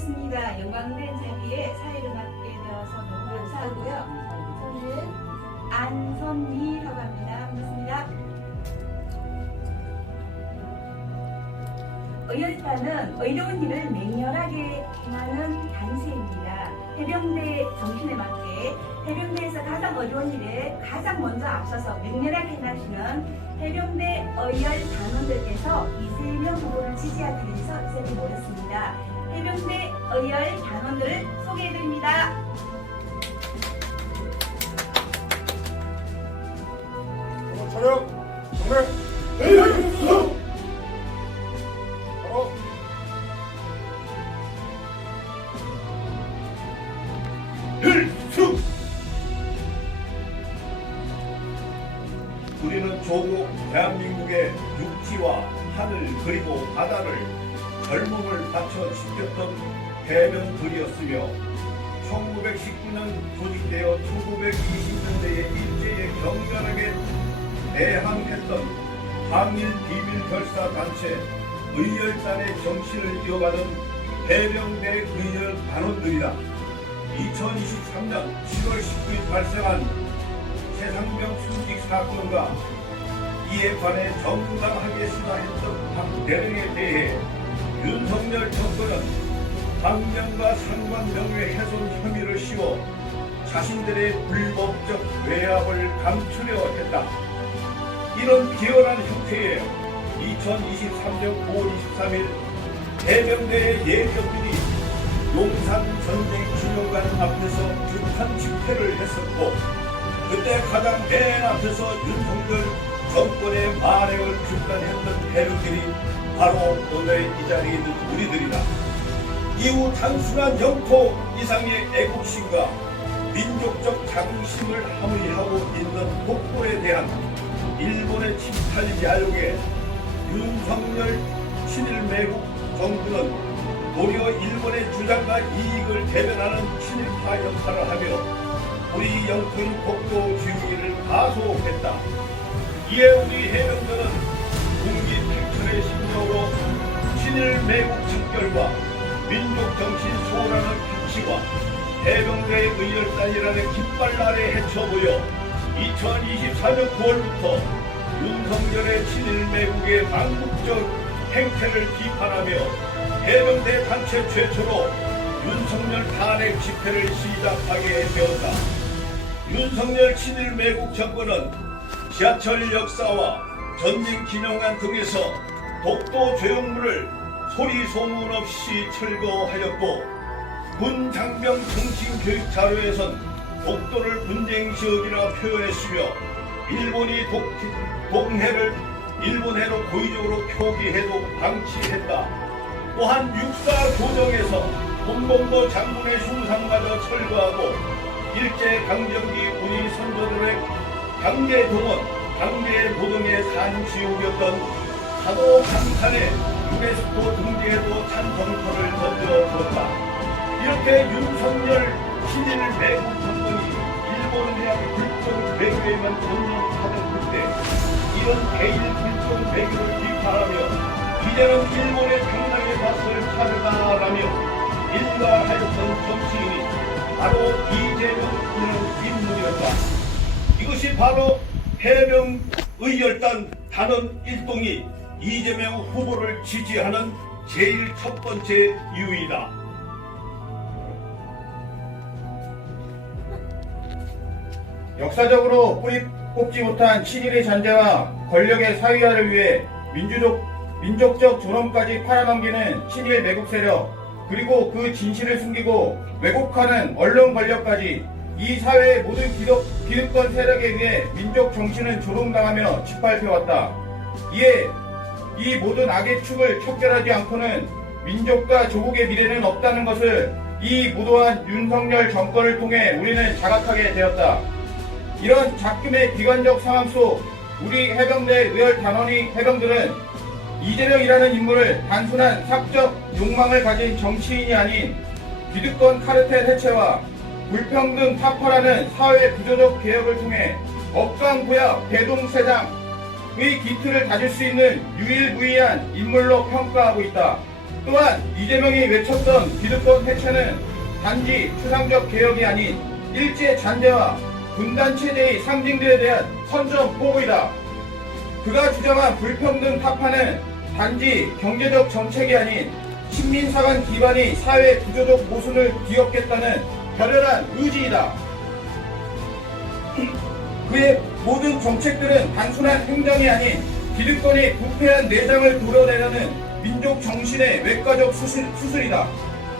반갑습니다. 영광된 자리에 사회를 맡게 되어서 너무 감사하고요. 저는 안선미라고 합니다. 반갑습니다. 의열단은 의로운 일을 맹렬하게 행하는 단체입니다. 해병대 정신에 맞게 해병대에서 가장 어려운 일에 가장 먼저 앞서서 맹렬하게 행하시는 해병대 의열 단원들께서 이재명 후보를 지지하기 위해서 이 자리에 모였습니다. 해병대 의열 단원들을 소개해드립니다. 촬영 정말 대일수 바로 일수. 우리는 조국 대한민국의 육지와 하늘 그리고 바다를 젊음을 바쳐 지켰던 해병들이었으며 1919년 조직되어 1920년대에 일제에 격렬하게 대항했던 항일 비밀 결사 단체 의열단의 정신을 이어가는 해병대 의열 단원들이다. 2023년 7월 19일 발생한 최상병 순직 사건과 이에 관해 정당하게 수사했던 박 대령에 대해 윤석열 정권은 방명과 상관 명예 훼손 혐의를 씌워 자신들의 불법적 외압을 감추려 했다. 이런 비열한 형태에 2023년 9월 23일 해병대의 예병들이 용산 전쟁 기념관 앞에서 규탄 집회를 했었고, 그때 가장 맨 앞에서 윤석열 정권의 만행을 규탄했던 해병들이 바로 오늘 이 자리에 있는 우리들이다. 이후 단순한 영토 이상의 애국심과 민족적 자긍심을 함의하고 있는 독도에 대한 일본의 침탈 야욕에 윤석열 친일 매국 정부는 도리어 일본의 주장과 이익을 대변하는 친일파 역할을 하며 우리 영토인 독도 지우기를 가속했다. 이에 우리 해병들은 국민 팽천의 심정으로 친일 매국 직결과 민족 정신 소홀하는 규칙과 해병대의 의열단이라는 깃발 아래 헤쳐보여 2024년 9월부터 윤석열의 친일 매국의 망국적 행태를 비판하며 해병대 단체 최초로 윤석열 탄핵 집회를 시작하게 되었다. 윤석열 친일 매국 정권은 지하철 역사와 전쟁 기념관 등에서 독도 조형물을 소리 소문 없이 철거하였고, 군 장병 정신 교육 자료에선 독도를 분쟁 지역이라 표현했으며 일본이 동해를 일본해로 고의적으로 표기해도 방치했다. 또한 육사 교정에서 홍범도 장군의 흉상마저 철거하고 일제 강점기 우리 선조들의 강제 동원, 강제 노동의 산지옥이었던 사도 강산에 유네스코 등재에도 찬성표를 던져주었다. 이렇게 윤석열 친일 매국 정권이 일본 해양 불법 외교에만 전념하던 그때 이런 대일 불법 외교를 비판하며 이제는 일본의 강남의 밭을 찾아가라며 일가하였던 정치인이 바로 이재명이라는 인물이었다. 이것이 바로 해병 의열단 단원 일동이 이재명 후보를 지지하는 제일 첫 번째 이유이다. 역사적으로 뿌리 뽑지 못한 친일의 잔재와 권력의 사위화를 위해 민족적 존엄까지 팔아넘기는 친일 매국 세력, 그리고 그 진실을 숨기고 왜곡하는 언론 권력까지 이 사회의 모든 기득권 세력에 의해 민족 정신은 조롱당하며 짓밟혀왔다. 이에 이 모든 악의 축을 척결하지 않고는 민족과 조국의 미래는 없다는 것을 이 무도한 윤석열 정권을 통해 우리는 자각하게 되었다. 이런 작금의 비관적 상황 속 우리 해병대 의열 단원이 해병들은 이재명이라는 인물을 단순한 사적 욕망을 가진 정치인이 아닌 기득권 카르텔 해체와 불평등 타파라는 사회 구조적 개혁을 통해 억강부약 대동세장의 기틀을 다질 수 있는 유일무이한 인물로 평가하고 있다. 또한 이재명이 외쳤던 기득권 해체는 단지 추상적 개혁이 아닌 일제 잔재와 분단 체제의 상징들에 대한 선전 포고이다. 그가 주장한 불평등 타파는 단지 경제적 정책이 아닌 식민사관 기반의 사회 구조적 모순을 뒤엎겠다는 결연한 의지이다. 그의 모든 정책들은 단순한 행정이 아닌 기득권의 부패한 내장을 도려내려는 민족 정신의 외과적 수술이다.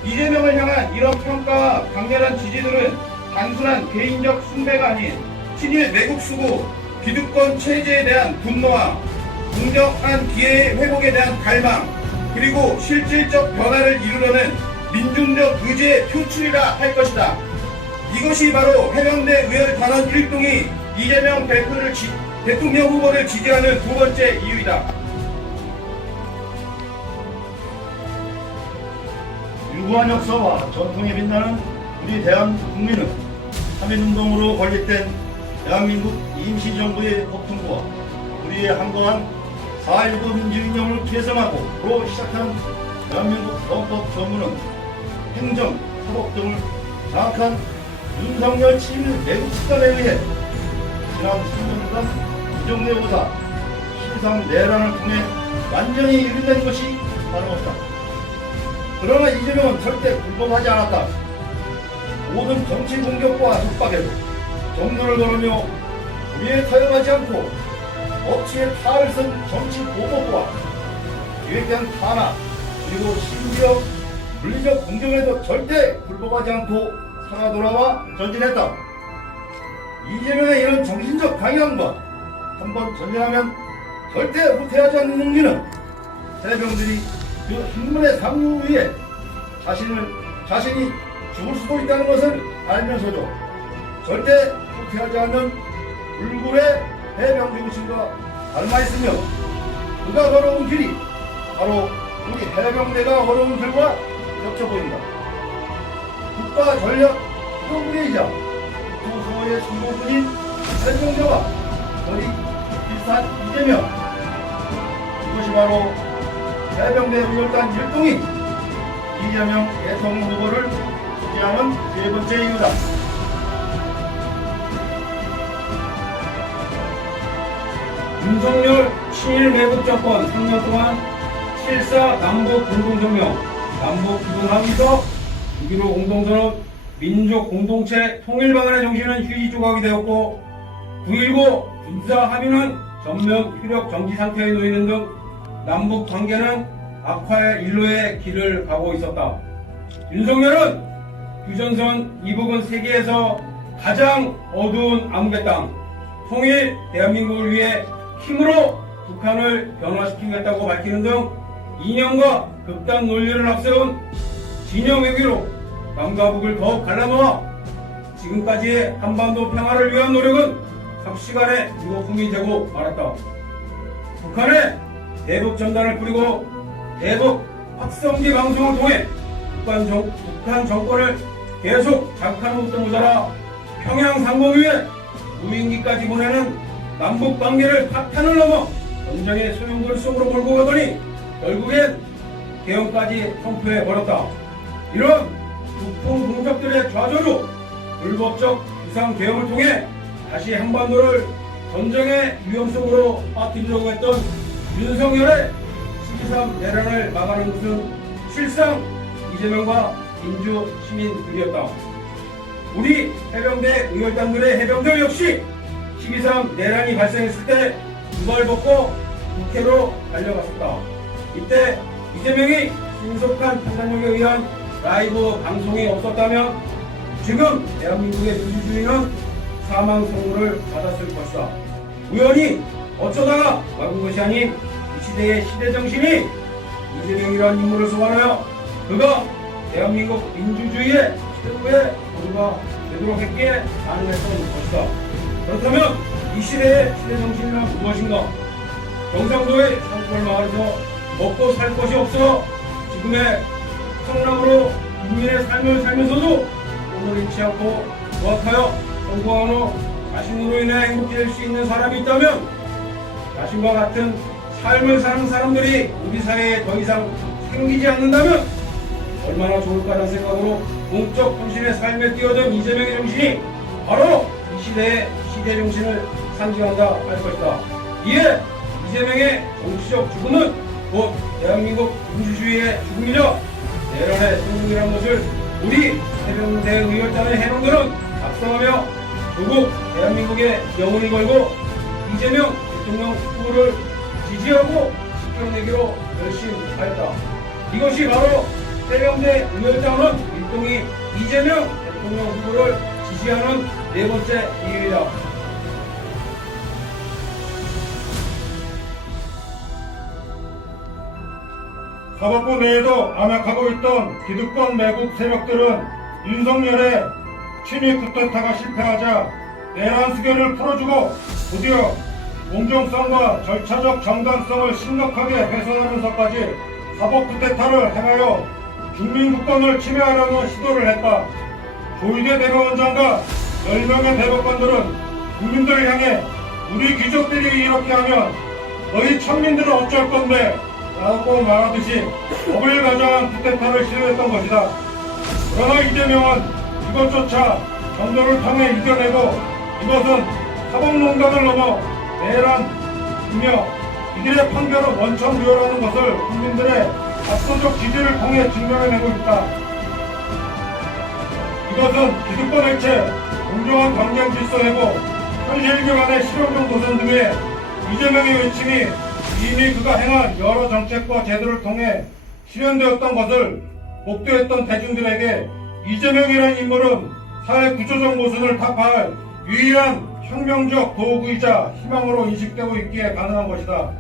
이재명을 향한 이런 평가와 강렬한 지지들은 단순한 개인적 숭배가 아닌 친일 매국 수구 기득권 체제에 대한 분노와 공정한 기회의 회복에 대한 갈망, 그리고 실질적 변화를 이루려는 민중적 의지의 표출이라 할 것이다. 이것이 바로 해병대 의열 단원 1동이 이재명 대통령 후보를 지지하는 두 번째 이유이다. 유구한 역사와 전통에 빛나는 우리 대한국민은 3.1운동으로 건립된 대한민국 임시정부의 고통과 우리의 한거한 4.19 민주이념을 개성하고로 시작한 대한민국 헌법 전문은 행정, 사법 등을 장악한 윤석열 친일 매국 집단에 의해 지난 3년간 부정내 오다 신상 내란을 통해 완전히 일어난 것이 다름없다. 그러나 이재명은 절대 불법하지 않았다. 모든 정치 공격과 협박에도 정도를 걸으며 우리에 타협하지 않고 법치의 탈을 쓴 정치 보복과 기획된 탄압, 그리고 심지어 물리적 공격에도 절대 불법하지 않고 상하 돌아와 전진했다. 이재명의 이런 정신적 강연과 한번 전진하면 절대 후퇴하지 않는 용기는 해병들이 그 흰문의 상류 위에 자신이 죽을 수도 있다는 것을 알면서도 절대 후퇴하지 않는 불굴의 해병 정신과 닮아있으며 그가 걸어온 길이 바로 우리 해병대가 걸어온 길과 겹쳐 보인다. 국가 전력 수동부이자 국토수호의 수호군인 해병대와 거의 비슷한 이재명, 이것이 바로 해병대 의열단 1동인 이재명 대통령 후보를 지지하는 세 번째 이유다. 윤석열 친일 매국 정권 3년 동안 7.4 남북 공동성명, 남북 기본합의서, 6.15 공동선언, 민족 공동체 통일 방안의 정신은 휴지 조각이 되었고 9.19 군사 합의는 전면 효력 정지 상태에 놓이는 등 남북 관계는 악화의 일로의 길을 가고 있었다. 윤석열은 휴전선 이북은 세계에서 가장 어두운 암흑의 땅, 통일 대한민국을 위해 힘으로 북한을 변화시키겠다고 밝히는 등 이념과 극단 논리를 앞세운 진영 외교로 남과 북을 더욱 갈라놓아 지금까지의 한반도 평화를 위한 노력은 삽시간에 유호품이 되고 말았다. 북한의 대북 전단을 뿌리고 대북 확성기 방송을 통해 북한 정권을 계속 자극하는 것도 모자라 평양 상공 위에 무인기까지 보내는 남북 관계를 파탄을 넘어 전쟁의 소용돌이 속으로 몰고 가더니 결국엔 개헌까지 선포해버렸다. 이런 북풍 공작들의 좌절로 불법적 비상개헌을 통해 다시 한반도를 전쟁의 위험 속으로 빠뜨리려고 했던 윤석열의 12.3 내란을 막아낸 것은 실상 이재명과 민주 시민들이었다. 우리 해병대 의열단들의 해병들 역시 12.3 내란이 발생했을 때 두발 벗고 국회로 달려갔었다. 이때 이재명이 신속한 판단력에 의한 라이브 방송이 없었다면 지금 대한민국의 민주주의는 사망 선고를 받았을 것이다. 우연히 어쩌다가 막은 것이 아닌 이 시대의 시대정신이 이재명이라는 인물을 소환하여 그가 대한민국 민주주의의 최고의 도구가 되도록 했기에 가능했던 것이다. 그렇다면 이 시대의 시대정신이란 무엇인가? 경상도의 산골 마을에서 먹고 살 것이 없어 지금의 성남으로 국민의 삶을 살면서도 꿈을 잃지 않고 부합하여 성공한 후 자신으로 인해 행복해질 수 있는 사람이 있다면 자신과 같은 삶을 사는 사람들이 우리 사회에 더 이상 생기지 않는다면 얼마나 좋을까라는 생각으로 공적 정신의 삶에 뛰어든 이재명의 정신이 바로 이 시대의 시대 정신을 상징한다 할 것이다. 이에 이재명의 정치적 죽음은 곧 대한민국 민주주의의 죽음이며 내란의 성공이라는 것을 우리 해병대 의열단의 해병들은 각성하며 조국 대한민국의 영혼을 걸고 이재명 대통령 후보를 지지하고 지켜내기로 결심하였다. 이것이 바로 해병대 의열단은 일동이 이재명 대통령 후보를 지지하는 네 번째 이유이다. 사법부 내에도 암약하고 있던 기득권 매국 세력들은 윤석열의 친위 쿠데타가 실패하자 내란 수결을 풀어주고 드디어 공정성과 절차적 정당성을 심각하게 훼손하면서까지 사법 쿠데타를 행하여 국민 국권을 침해하려는 시도를 했다. 조희대 대법원장과 10명의 대법관들은 국민들을 향해 우리 귀족들이 이렇게 하면 너희 천민들은 어쩔 건데 라고 말하듯이 법을 가장한 쿠데타를 시도했던 것이다. 그러나 이재명은 이것조차 정도를 통해 이겨내고 이것은 사법농단을 넘어 내란이며 이들의 판결은 원천무효라는 것을 국민들의 압도적 지지를 통해 증명해내고 있다. 이것은 기득권 해체, 공정한 경쟁 질서 회복, 현실 기반의 실효적 노선 등의 이재명의 외침이 이미 그가 행한 여러 정책과 제도를 통해 실현되었던 것을 목도했던 대중들에게 이재명이라는 인물은 사회 구조적 모순을 타파할 유일한 혁명적 도구이자 희망으로 인식되고 있기에 가능한 것이다.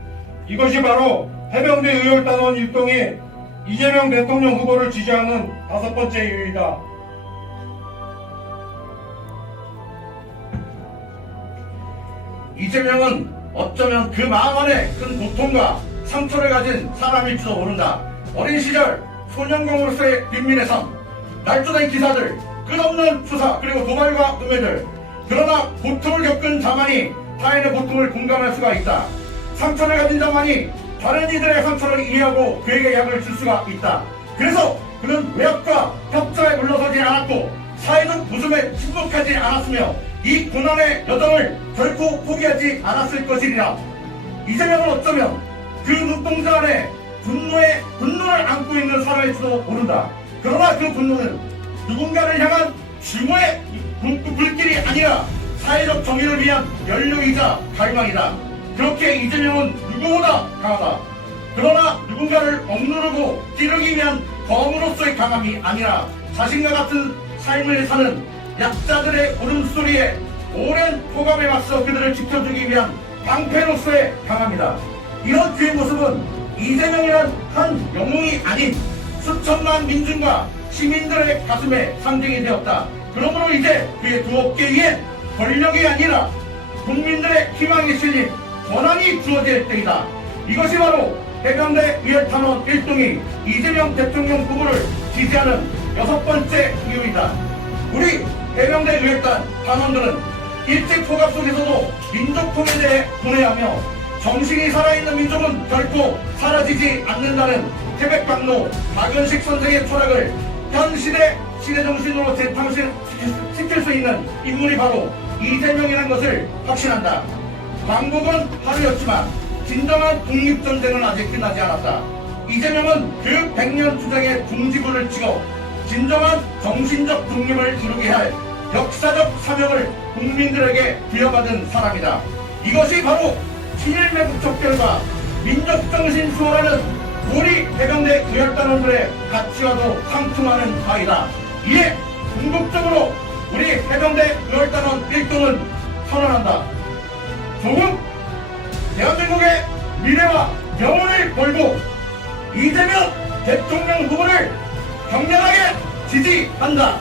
이것이 바로 해병대 의열단원 일동이 이재명 대통령 후보를 지지하는 다섯 번째 이유이다. 이재명은 어쩌면 그 마음 안에 큰 고통과 상처를 가진 사람일지도 모른다. 어린 시절 소년공으로서의 빈민의 삶, 날조된 기사들, 끝없는 수사 그리고 도발과 음해들. 그러나 고통을 겪은 자만이 타인의 고통을 공감할 수가 있다. 상처를 가진 자만이 다른 이들의 상처를 이해하고 그에게 약을 줄 수가 있다. 그래서 그는 외압과 협조에 물러서지 않았고 사회적 웃음에 침묵하지 않았으며 이 고난의 여정을 결코 포기하지 않았을 것이리라. 이재명은 어쩌면 그 눈동자 안에 분노를 안고 있는 사람일지도 모른다. 그러나 그 분노는 누군가를 향한 증오의 불길이 아니라 사회적 정의를 위한 연료이자 갈망이다. 그렇게 이재명은 누구보다 강하다. 그러나 누군가를 억누르고 찌르기 위한 검으로서의 강함이 아니라 자신과 같은 삶을 사는 약자들의 울음소리에 오랜 호감에 맞서 그들을 지켜주기 위한 방패로서의 강함이다. 이런 그의 모습은 이재명이란 한 영웅이 아닌 수천만 민중과 시민들의 가슴에 상징이 되었다. 그러므로 이제 그의 두 어깨 위엔 권력이 아니라 국민들의 희망이 실린 권한이 주어질 때이다. 이것이 바로 해병대 의열단원 1동이 이재명 대통령 후보를 지지하는 여섯 번째 이유이다. 우리 해병대 의열단 단원들은 일제 포갑 속에서도 민족통에 대해 분해하며 정신이 살아있는 민족은 결코 사라지지 않는다는 태백강로 박연식 선생의 철학을 현 시대 정신으로 재탕시킬 수 있는 인물이 바로 이재명이라는 것을 확신한다. 광복은 하루였지만 진정한 독립전쟁은 아직 끝나지 않았다. 이재명은 그 100년 투쟁의 중지부를 찍어 진정한 정신적 독립을 이루게 할 역사적 사명을 국민들에게 부여받은 사람이다. 이것이 바로 친일매국 척결과 민족정신 수호라는 우리 해병대 의열단원들의 가치와도 상충하는 바이다. 이에 궁극적으로 우리 해병대 의열단원 1동은 선언한다. 조국 대한민국의 미래와 영혼을 걸고 이재명 대통령 후보를 격렬하게 지지한다.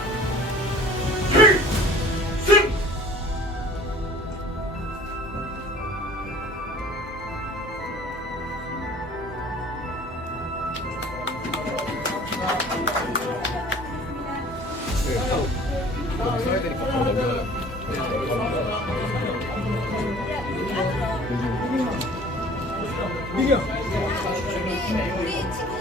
필승! 우리 친구